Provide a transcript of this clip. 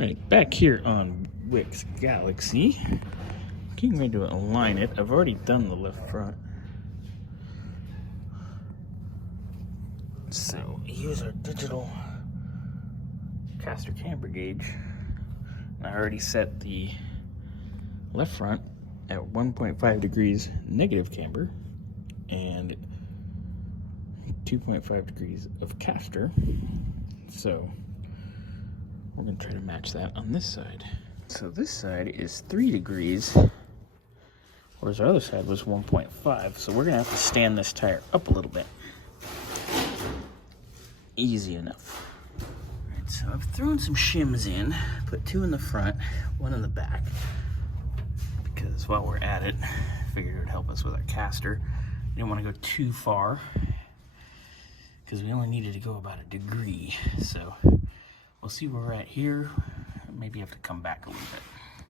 Right, back here on Wick's Galaxie, getting ready to align it. I've already done the left front. So use our digital caster camber gauge. And I already set the left front at 1.5 degrees negative camber and 2.5 degrees of caster. So we're going to try to match that on this side. So this side is 3 degrees, whereas our other side was 1.5. So we're going to have to stand this tire up a little bit. Easy enough. All right, so I've thrown some shims in, put 2 in the front, 1 in the back, because while we're at it, I figured it would help us with our caster. Didn't want to go too far, because we only needed to go about 1 degree. So we'll see where we're at here. Maybe have to come back a little bit.